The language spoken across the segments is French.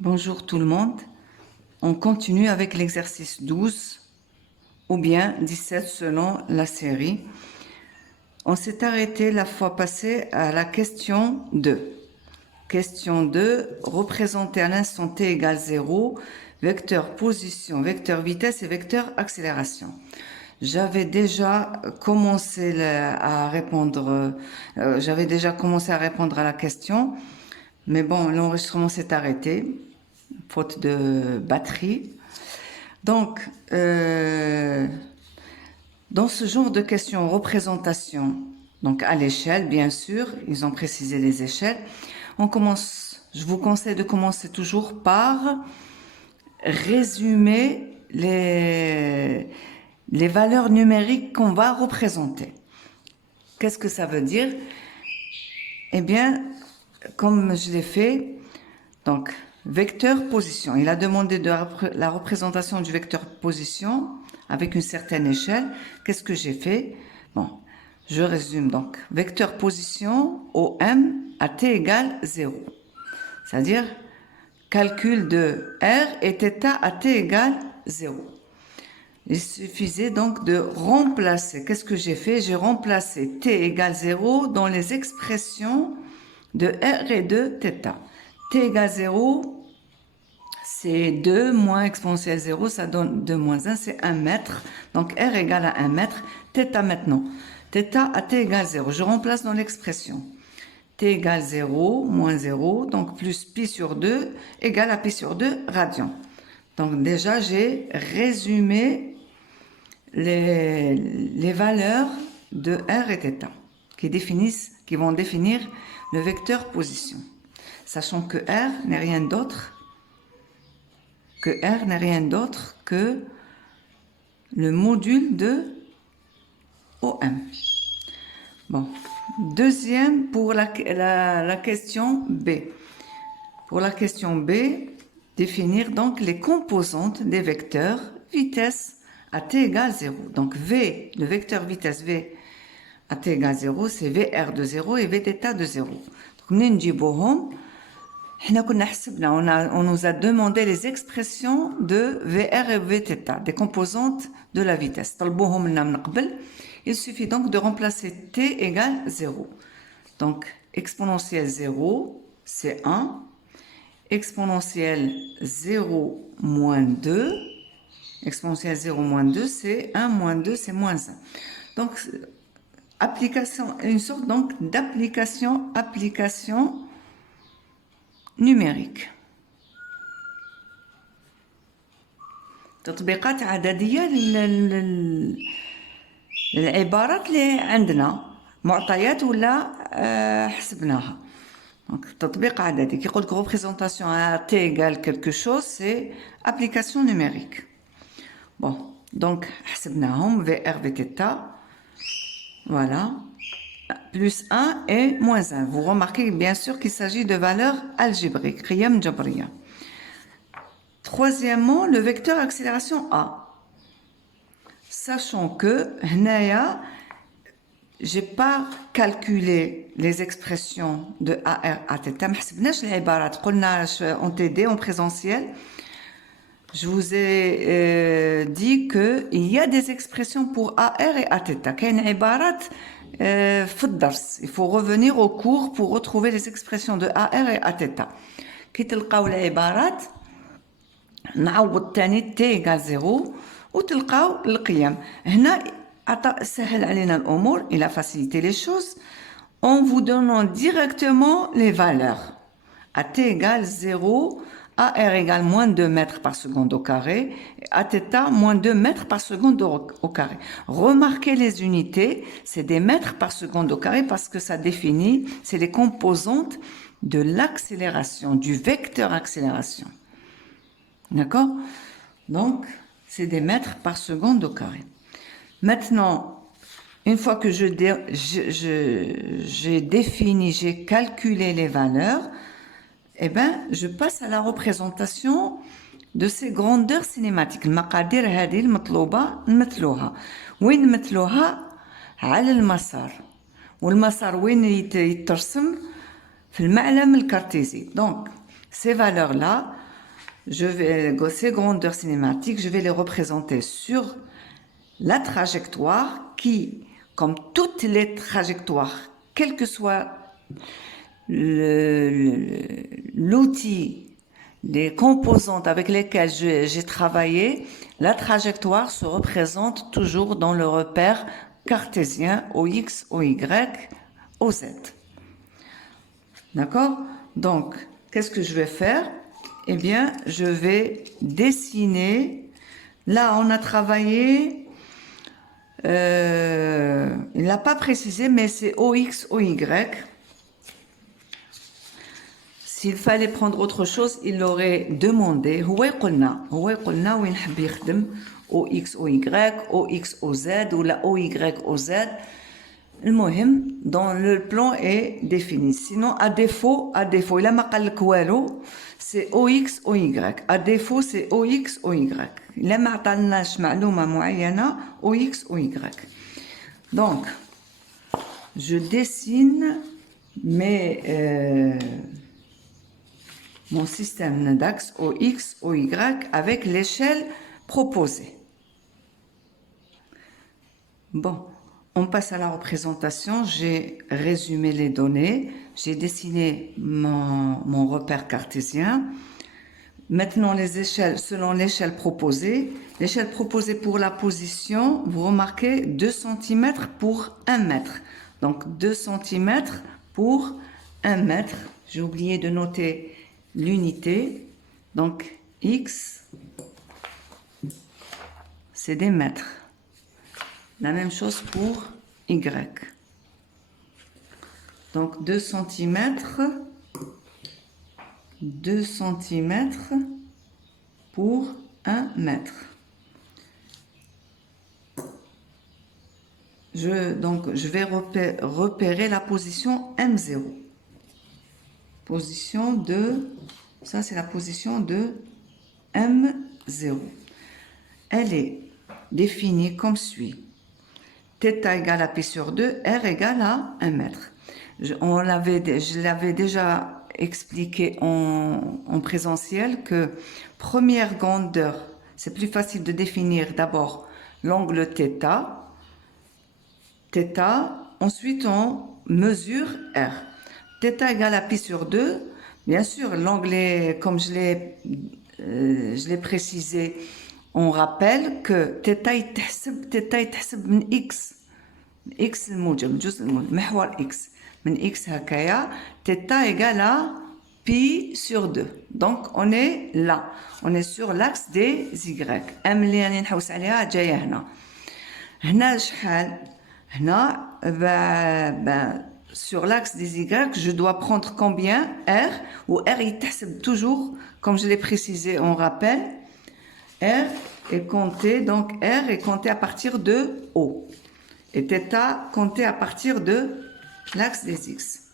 Bonjour tout le monde. On continue avec l'exercice 12 ou bien 17 selon la série. On s'est arrêté la fois passée à la question 2. Question 2, représenter à l'instant t égale 0, vecteur position, vecteur vitesse et vecteur accélération. J'avais déjà commencé à répondre à la question, mais bon, l'enregistrement s'est arrêté, faute de batterie. Donc, dans ce genre de questions, représentation, donc à l'échelle, bien sûr, ils ont précisé les échelles. Je vous conseille de commencer toujours par résumer les valeurs numériques qu'on va représenter. Qu'est-ce que ça veut dire? Eh bien, comme je l'ai fait, donc, vecteur position. Il a demandé la représentation du vecteur position avec une certaine échelle. Qu'est-ce que j'ai fait? Bon, je résume donc. Vecteur position OM à t égale 0. C'est-à-dire, calcul de R et θ à t égale 0. Il suffisait donc de remplacer. Qu'est-ce que j'ai fait? J'ai remplacé t égale 0 dans les expressions de R et de θ. T égale 0, c'est 2 moins exponentielle 0, ça donne 2 moins 1, c'est 1 mètre. Donc R égale à 1 mètre. θ maintenant. θ à t égale 0. Je remplace dans l'expression. T égale 0, moins 0, donc plus pi sur 2 égale à pi sur 2 radian. Donc déjà, j'ai résumé les valeurs de R et θ qui vont définir le vecteur position. Sachant que R n'est rien d'autre que le module de OM. Bon, deuxième pour la question B. Pour la question B, définir donc les composantes des vecteurs vitesse à t égale 0. Donc V, le vecteur vitesse V à t égale 0, c'est VR de 0 et Vθ de 0. Donc, on nous a demandé les expressions de VR et Vθ, des composantes de la vitesse. Il suffit donc de remplacer t égale 0. Donc, exponentielle 0, c'est 1. Exponentielle 0 moins 2. Exponentielle 0 moins 2, c'est 1 moins 2, c'est moins 1. Donc, une sorte donc d'application numérique. تطبيقات عددية للعبارات اللي عندنا معطيات ولا حسبناها. Donc تطبيق عددي كيقول لك représentation à t égale quelque chose, c'est application numérique. Bon, donc حسبناهم VR Vθ. Voilà. Plus 1 et moins 1. Vous remarquez bien sûr qu'il s'agit de valeurs algébriques. Qiyam jabriya. Troisièmement, le vecteur accélération A. Sachant que, je n'ai pas calculé les expressions de AR à θ. En TD, en présentiel, je vous ai dit qu'il y a des expressions pour AR et Aθ. Il faut revenir au cours pour retrouver les expressions de AR et Aθ. كي تلقاو العبارات نعوض تاني t égale 0 وتلقاو القيم. هنا سهل علينا الأمور, il a facilité les choses en vous donnant directement les valeurs. À t égale 0, AR égale moins 2 mètres par seconde au carré, et Aθ moins 2 mètres par seconde au carré. Remarquez les unités, c'est des mètres par seconde au carré parce que ça définit, c'est les composantes de l'accélération, du vecteur accélération. D'accord? Donc, c'est des mètres par seconde au carré. Maintenant, une fois que j'ai défini, j'ai calculé les valeurs, eh ben, je passe à la représentation de ces grandeurs cinématiques. المقادير هذه المطلوبة نمثلوها. وين نمثلوها؟ على المسار. والمسار وين يترسم؟ في المعلم الكارتيزي. Donc, ces valeurs-là, ces grandeurs cinématiques, je vais les représenter sur la trajectoire qui, comme toutes les trajectoires, quel que soit l'outil, les composantes avec lesquelles j'ai travaillé, la trajectoire se représente toujours dans le repère cartésien au X, au Y, au Z. D'accord? Donc, qu'est-ce que je vais faire? Eh bien, je vais dessiner. Là, on a travaillé, il n'a pas précisé, mais c'est OX, OY. S'il fallait prendre autre chose, il l'aurait demandé. هو يقولنا وين حب يخدم OX, OY, OX, OZ ou la OY, OZ. المهم dans le plan est défini. Sinon, à défaut, il a ما قال لك والو, c'est OX, OY. À défaut, c'est OX, OY. إلا ما عطالناش معلومة معينة OX, OY. Donc, je dessine mon système d'axe OX, OY avec l'échelle proposée. Bon, on passe à la représentation. J'ai résumé les données. J'ai dessiné mon repère cartésien. Maintenant, les échelles, selon l'échelle proposée. L'échelle proposée pour la position, vous remarquez 2 cm pour 1 mètre. Donc, 2 cm pour 1 mètre. J'ai oublié de noter l'unité. Donc, X, c'est des mètres. La même chose pour Y. Donc 2 cm, 2 cm pour 1 mètre. Je vais repérer la position M0. Position de, ça c'est la position de M0. Elle est définie comme suit. θ égale à pi sur 2, R égale à 1 mètre. Je l'avais déjà expliqué en présentiel que première grandeur, c'est plus facile de définir d'abord l'angle θ, ensuite on mesure R. θ égale à pi sur 2, bien sûr, l'angle, comme je l'ai précisé, on rappelle que θ يتحسب من x الموجب جزء محور x من x هكايا θ égale à pi sur 2. Donc on est là, on est sur l'axe des y. M اللي راني نحوس عليها جايه هنا شحال هنا sur l'axe des y, je dois prendre combien? R, ou R يتحسب toujours, comme je l'ai précisé, on rappelle, R est compté, donc R est compté à partir de O. Et θ compté à partir de l'axe des X.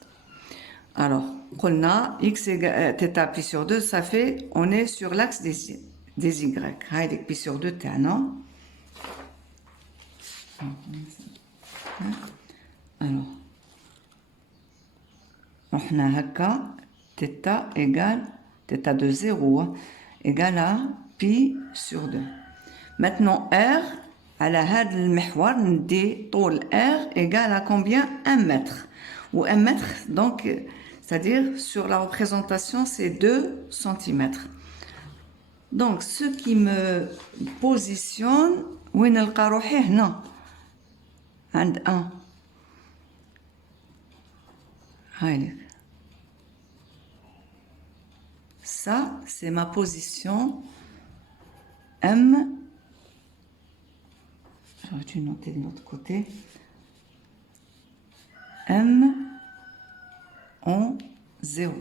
Alors, on a X égale θ pi sur 2, ça fait, on est sur l'axe des Y. Haydik pi sur 2 تاعنا. Alors, رحنا هكا θ égale θ de 0 égale à pi sur 2. Maintenant R على هذا المحور ندي طول R égale à combien? 1 mètre. Ou 1 mètre, donc c'est-à-dire sur la représentation c'est 2 cm. Donc ce qui me positionne وين نلقى روحي هنا عند 1. هايلك. Ça c'est ma position M. J'aurais dû noter de l'autre côté. M en 0.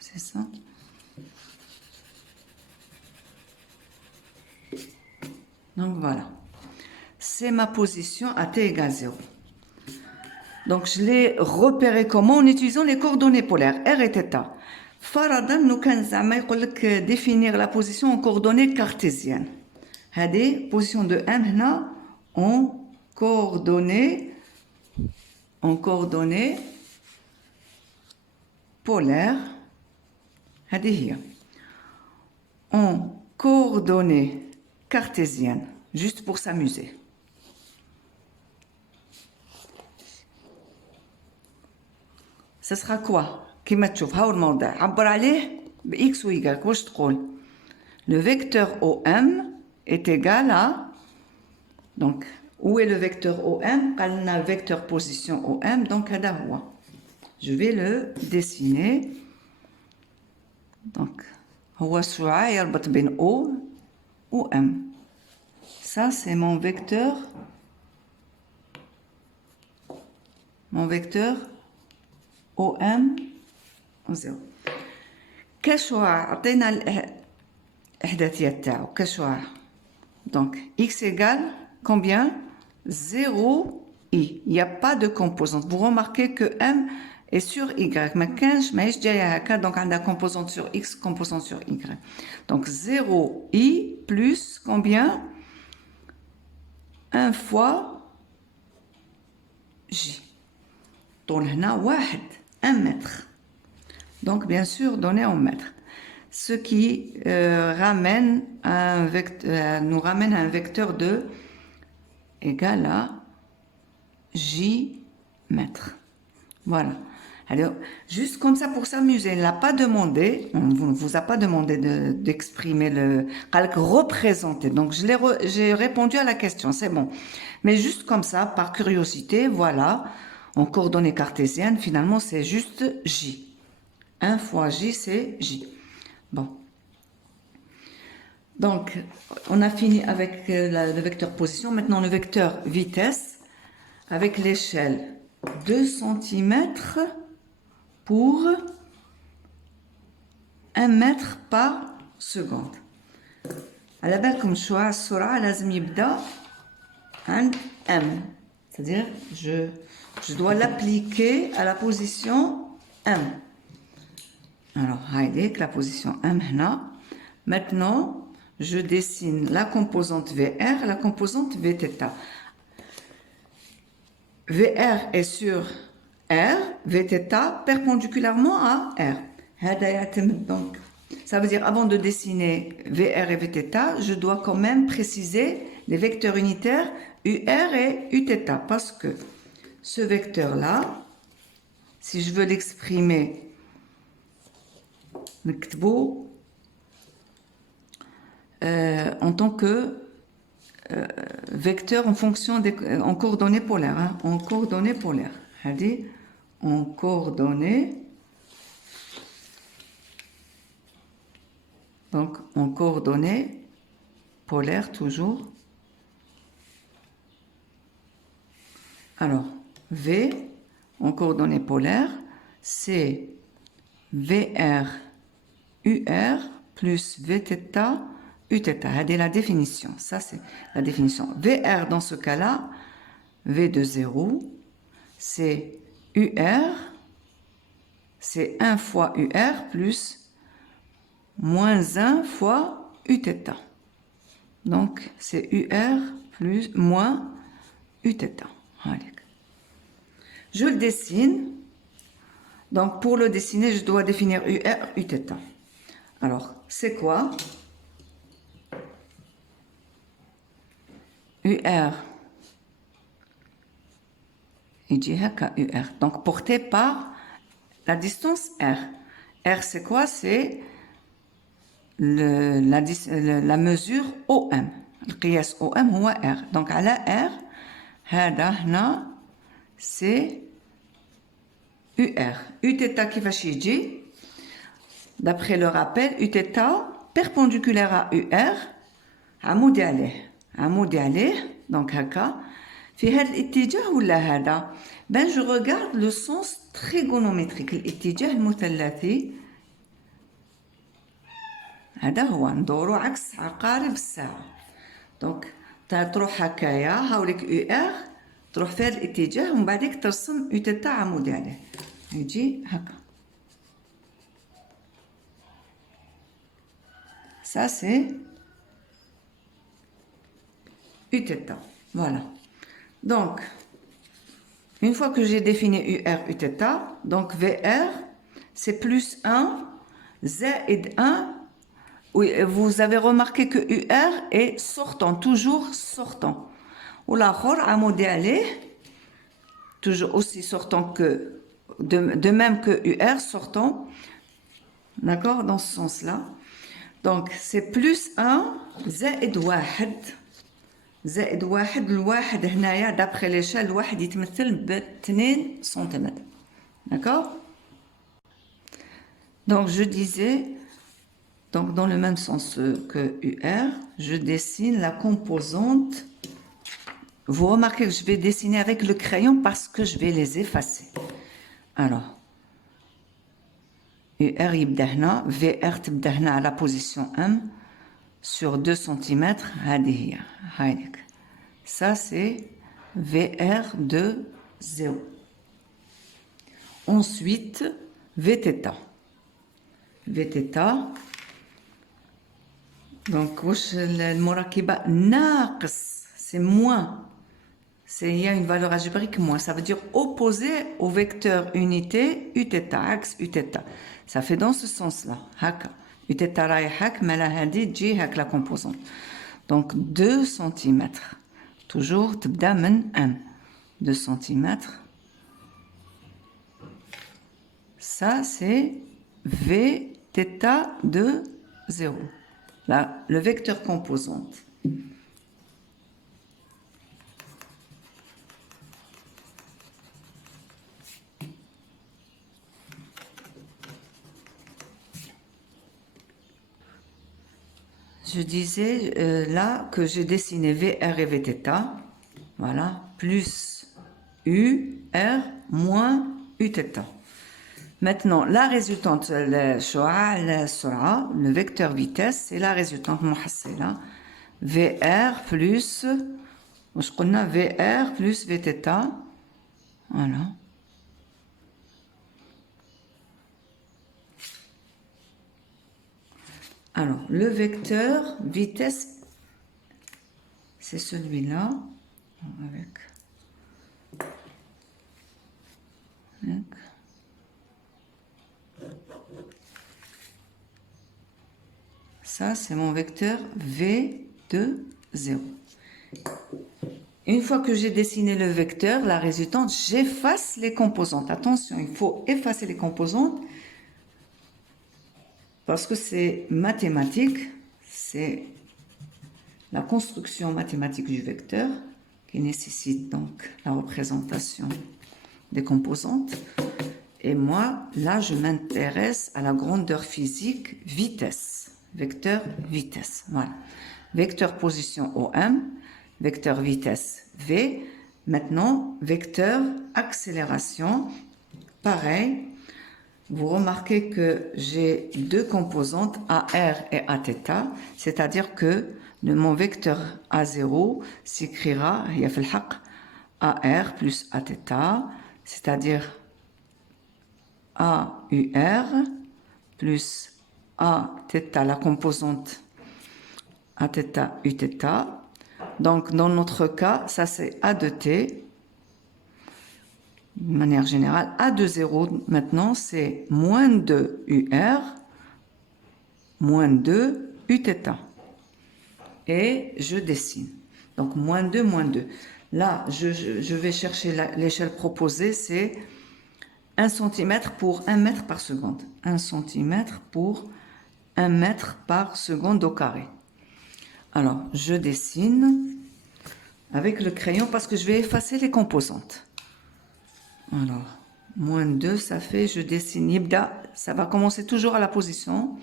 C'est ça. Donc voilà. C'est ma position à t égale 0. Donc je l'ai repéré comment? En utilisant les coordonnées polaires R et θ. فرضا انه كان زعما يقول لك définir la position en coordonnées cartésiennes. هذه position de M هنا en coordonnées polaires. هذه هي en coordonnées cartésiennes juste pour s'amuser. Ce sera quoi كما تشوف هاو الموضوع عبر عليه بx ou y واش تقول le vecteur OM est égal à donc où est le vecteur OM قالنا le vecteur position OM donc هذا هو je vais le dessiner donc هو السرعة يربط بين O ou M ça c'est mon vecteur OM زيرو كشعاع عطينا الإحداثيات تاعو كشعاع donc x égale combien 0 i il n'y a pas de composante vous remarquez que m est sur y ما كانش ماهيش جايه هكا donc عندها composante sur x composante sur y donc 0 i plus combien 1 fois j طول هنا واحد 1 mètre donc bien sûr donné en mètres ce qui nous ramène à un vecteur de égal à j mètres. Voilà. Alors, juste comme ça pour s'amuser, il n'a pas demandé, on ne vous a pas demandé d'exprimer le représenter. Donc, j'ai répondu à la question, c'est bon. Mais juste comme ça, par curiosité, voilà, en coordonnées cartésiennes, finalement, c'est juste j. 1 fois j, c'est j. Bon. Donc, on a fini avec le vecteur position. Maintenant, le vecteur vitesse avec l'échelle 2 cm pour 1 mètre par seconde. على بالكم شعاع السرعة لازم يبدأ عند m. C'est-à-dire, je dois l'appliquer à la position m. Alors, هايديك la position m هنا. Maintenant, je dessine la composante VR, la composante Vθ. VR est sur R, Vθ perpendiculairement à R. Donc, ça veut dire avant de dessiner VR et Vθ, je dois quand même préciser les vecteurs unitaires UR et Uθ parce que ce vecteur-là, si je veux l'exprimer, en tant que vecteur en fonction en coordonnées polaires, hein, en coordonnées polaires. En coordonnées, donc en coordonnées polaires toujours. Alors, V en coordonnées polaires, c'est VR UR plus Vθ Uθ. C'est la définition. Ça, c'est la définition. VR, dans ce cas-là, V de 0, c'est UR, c'est 1 fois UR plus moins 1 fois Uθ. Donc, c'est UR plus moins Uθ. Je le dessine. Donc, pour le dessiner, je dois définir UR, Uθ. Alors, c'est quoi UR يجي هكا UR donc porté par la distance R. R c'est quoi? C'est la mesure OM. القياس OM هو R. Donc على R هذا هنا c'est UR. Uθ كيفاش يجي؟ D'après le rappel, Uθ perpendiculaire à UR عمودي عليه. عمودي عليه donc هكا في هذا الاتجاه ولا هذا ben je regarde le sens trigonométrique الاتجاه المثلثي هذا هو ندورو عكس عقارب الساعة donc تروح هكايا هاوليك يو ار تروح في هذا الاتجاه ومن بعديك ترسم Uθ عمودي عليه يجي هكا ça c'est Uθ. Voilà. Donc, une fois que j'ai défini UR, Uθ, donc VR, c'est plus 1, زائد 1. Oui, vous avez remarqué que UR est sortant, toujours sortant. Ou l'autre, عمودي عليه, toujours aussi sortant que, de même que UR, sortant. D'accord, dans ce sens-là. Donc, c'est plus 1, زائد 1. زائد 1, الواحد هنايا, d'après l'échelle, الواحد يتمثل ب 2 cm. D'accord? Donc, je disais, donc dans le même sens que UR, je dessine la composante. Vous remarquez que je vais dessiner avec le crayon parce que je vais les effacer. Alors, UR يبدا هنا, VR تبدا هنا à la position M sur 2 cm. هذه هي. Ça c'est VR de 0. Ensuite, Vθ. Vθ. Donc, واش المركبة ناقص, c'est moins. Il y a une valeur algébrique moins. Ça veut dire opposé au vecteur unité Uθ, axe Uθ. Ça fait dans ce sens-là. Haka. Uθ رايح هك, mais la هذه تجي هك la composante. Donc 2 cm. Toujours تبدا من 1. 2 cm. Ça c'est Vθ de 0. Là, le vecteur composante. Je disais là que j'ai dessiné VR et Vθ, voilà, plus UR moins Uθ. Maintenant, la résultante, le vecteur vitesse, c'est la résultante محصلة. VR plus, je connais VR plus Vθ, voilà. Alors, le vecteur vitesse, c'est celui-là, avec. Ça, c'est mon vecteur V de 0. Une fois que j'ai dessiné le vecteur, la résultante, j'efface les composantes. Attention, il faut effacer les composantes parce que c'est mathématique, c'est la construction mathématique du vecteur qui nécessite donc la représentation des composantes. Et moi, là, je m'intéresse à la grandeur physique vitesse. Vecteur vitesse. Voilà. Vecteur position OM, vecteur vitesse V. Maintenant, vecteur accélération. Pareil. Vous remarquez que j'ai deux composantes AR et Aθ, c'est-à-dire que mon vecteur A0 s'écrira AR plus Aθ, c'est-à-dire AUR plus Aθ, la composante Aθ Uθ. Donc, dans notre cas, ça c'est A de T. De manière générale, A de 0, maintenant, c'est moins 2 UR, moins 2 Uθ. Et je dessine. Donc, moins 2, moins 2. Là, je vais chercher l'échelle proposée, c'est 1 cm pour 1 mètre par seconde. 1 cm pour 1 mètre par seconde au carré. Alors, je dessine avec le crayon parce que je vais effacer les composantes. Alors, moins 2, ça fait, je dessine Yibda, ça va commencer toujours à la position.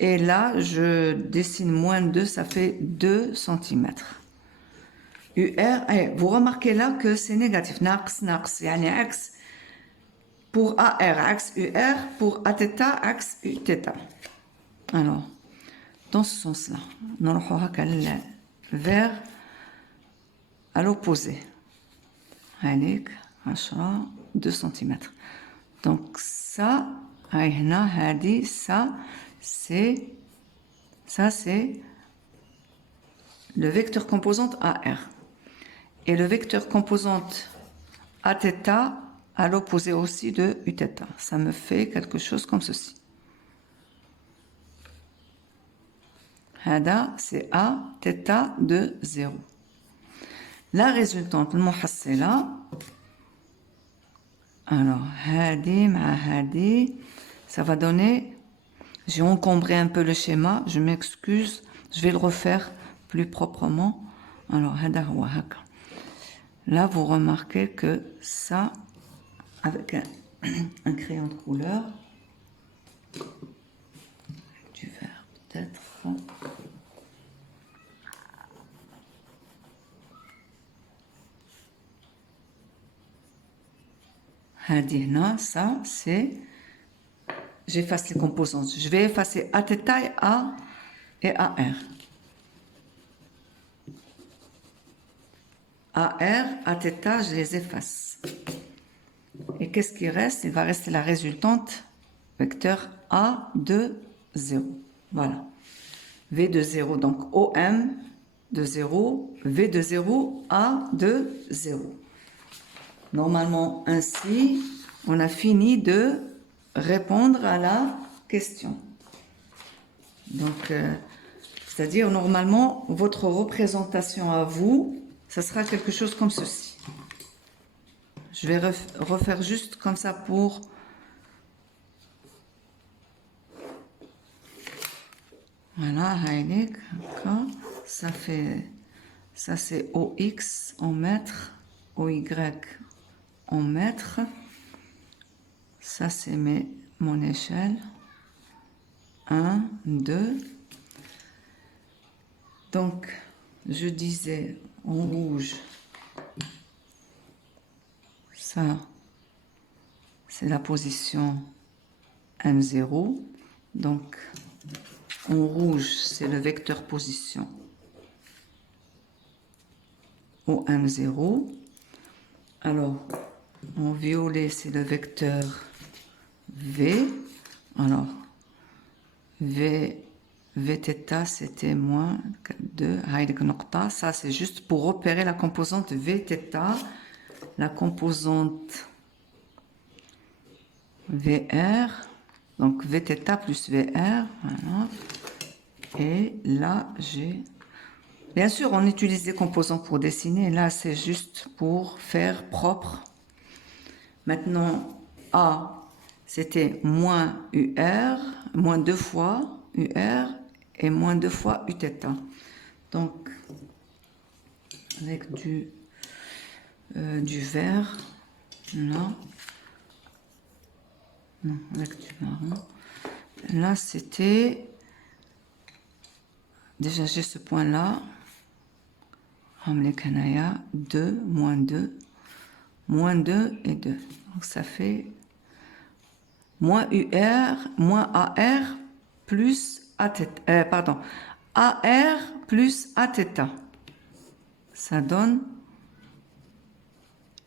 Et là, je dessine moins 2, ça fait 2 cm. UR, vous remarquez là que c'est négatif. Naqs, naqs, yani axe pour AR, axe UR, pour Aθ, axe Uθ. Alors, dans ce sens-là, nous allons vers à l'opposé. Allez. 2 cm. Donc ça, ça c'est le vecteur composante AR. Et le vecteur composante Aθ à l'opposé aussi de Uθ. Ça me fait quelque chose comme ceci. هذا c'est A θ de 0. La résultante المحصلة alors هذه مع هذه ça va donner, j'ai encombré un peu le schéma, je m'excuse, je vais le refaire plus proprement. Alors هذا هو هكا. Là vous remarquez que ça avec un crayon de couleur du vert peut-être. Ça c'est, j'efface les composantes, je vais effacer Aθ et A et AR. AR, Aθ, je les efface. Et qu'est-ce qui reste? Il va rester la résultante vecteur A de 0. Voilà. V de 0, donc OM de 0, V de 0, A de 0. Normalement, ainsi, on a fini de répondre à la question. Donc, c'est-à-dire, normalement, votre représentation à vous, ça sera quelque chose comme ceci. Je vais refaire juste comme ça pour... Voilà, ça fait... Ça c'est OX en mètres, OY en mètres. Ça c'est mon échelle. 1, 2. Donc, je disais en rouge, ça, c'est la position M0. Donc, en rouge, c'est le vecteur position au M0. Alors, en violet, c'est le vecteur V. Alors, Vθ, c'était moins 2. Ça, c'est juste pour repérer la composante Vθ, la composante VR. Donc, Vθ plus VR. Voilà. Et là, j'ai... Bien sûr, on utilise des composants pour dessiner. Là, c'est juste pour faire propre. Maintenant, A, c'était moins UR, moins 2 fois UR et moins 2 fois Uθ. Donc, avec du vert, là, non, avec du marron. Là, c'était, déjà j'ai ce point-là, 2, moins 2, moins 2 et 2. Donc, ça fait moins UR, moins AR, plus Aθ, AR plus Aθ. Ça donne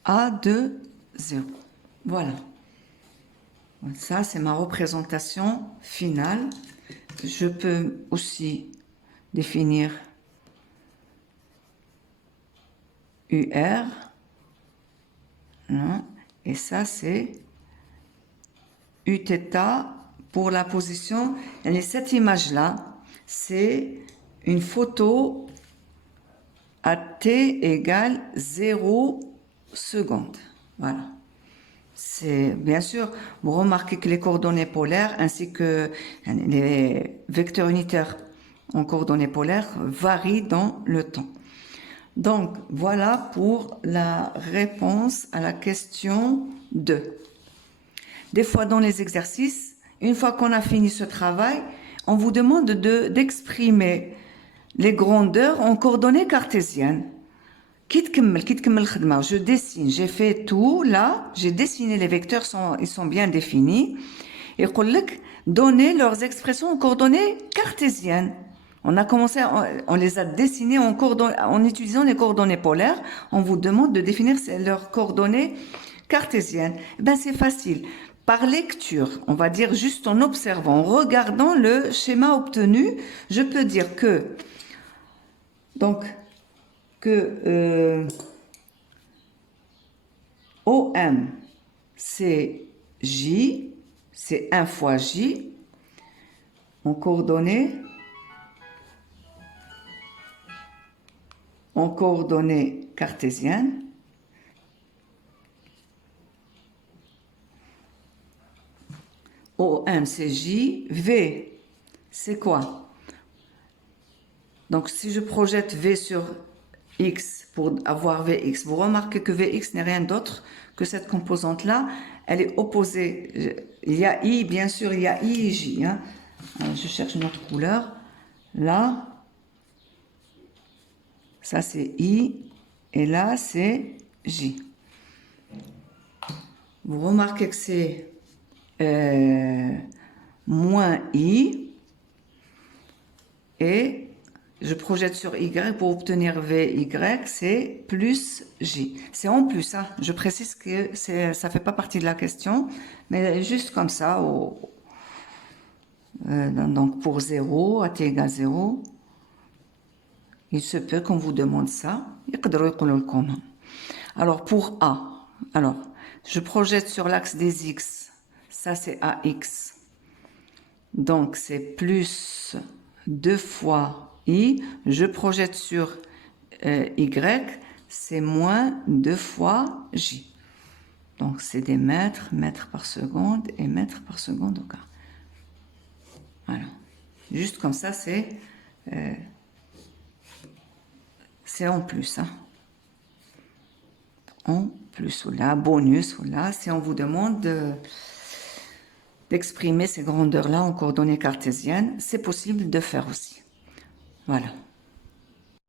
A de 0. Voilà. Ça, c'est ma représentation finale. Je peux aussi définir UR. Et ça, c'est Uθ pour la position. Et cette image-là, c'est une photo à t égale 0 secondes. Voilà. C'est bien sûr, vous remarquez que les coordonnées polaires ainsi que les vecteurs unitaires en coordonnées polaires varient dans le temps. Donc, voilà pour la réponse à la question 2. Des fois, dans les exercices, une fois qu'on a fini ce travail, on vous demande d'exprimer les grandeurs en coordonnées cartésiennes. Je dessine, j'ai fait tout, là, j'ai dessiné les vecteurs, ils sont bien définis. Et donner leurs expressions en coordonnées cartésiennes. On a commencé, on les a dessinés en utilisant les coordonnées polaires. On vous demande de définir leurs coordonnées cartésiennes. Ben, c'est facile. Par lecture, on va dire juste en observant, en regardant le schéma obtenu, je peux dire que, donc, que OM, c'est J, c'est 1 fois J, en coordonnées en coordonnées cartésiennes. OM, c'est J. V, c'est quoi? Donc, si je projette V sur X pour avoir Vx, vous remarquez que Vx n'est rien d'autre que cette composante-là. Elle est opposée. Il y a I, bien sûr, il y a I et J. Hein. Alors, je cherche une autre couleur. Là, ça c'est I, et là c'est J. Vous remarquez que c'est moins I, et je projette sur Y pour obtenir VY, c'est plus J. C'est en plus, hein. Je précise que ça ne fait pas partie de la question, mais juste comme ça, donc pour 0, à t égale 0, il se peut qu'on vous demande ça. Alors pour A, alors je projette sur l'axe des X, ça c'est AX. Donc c'est plus 2 fois I. Je projette sur Y, c'est moins 2 fois J. Donc c'est des mètres, mètres par seconde et mètres par seconde au quart. Voilà. Juste comme ça, c'est en plus. Hein. En plus, ou là, bonus, ou là, si on vous demande d'exprimer ces grandeurs-là en coordonnées cartésiennes, c'est possible de faire aussi. Voilà.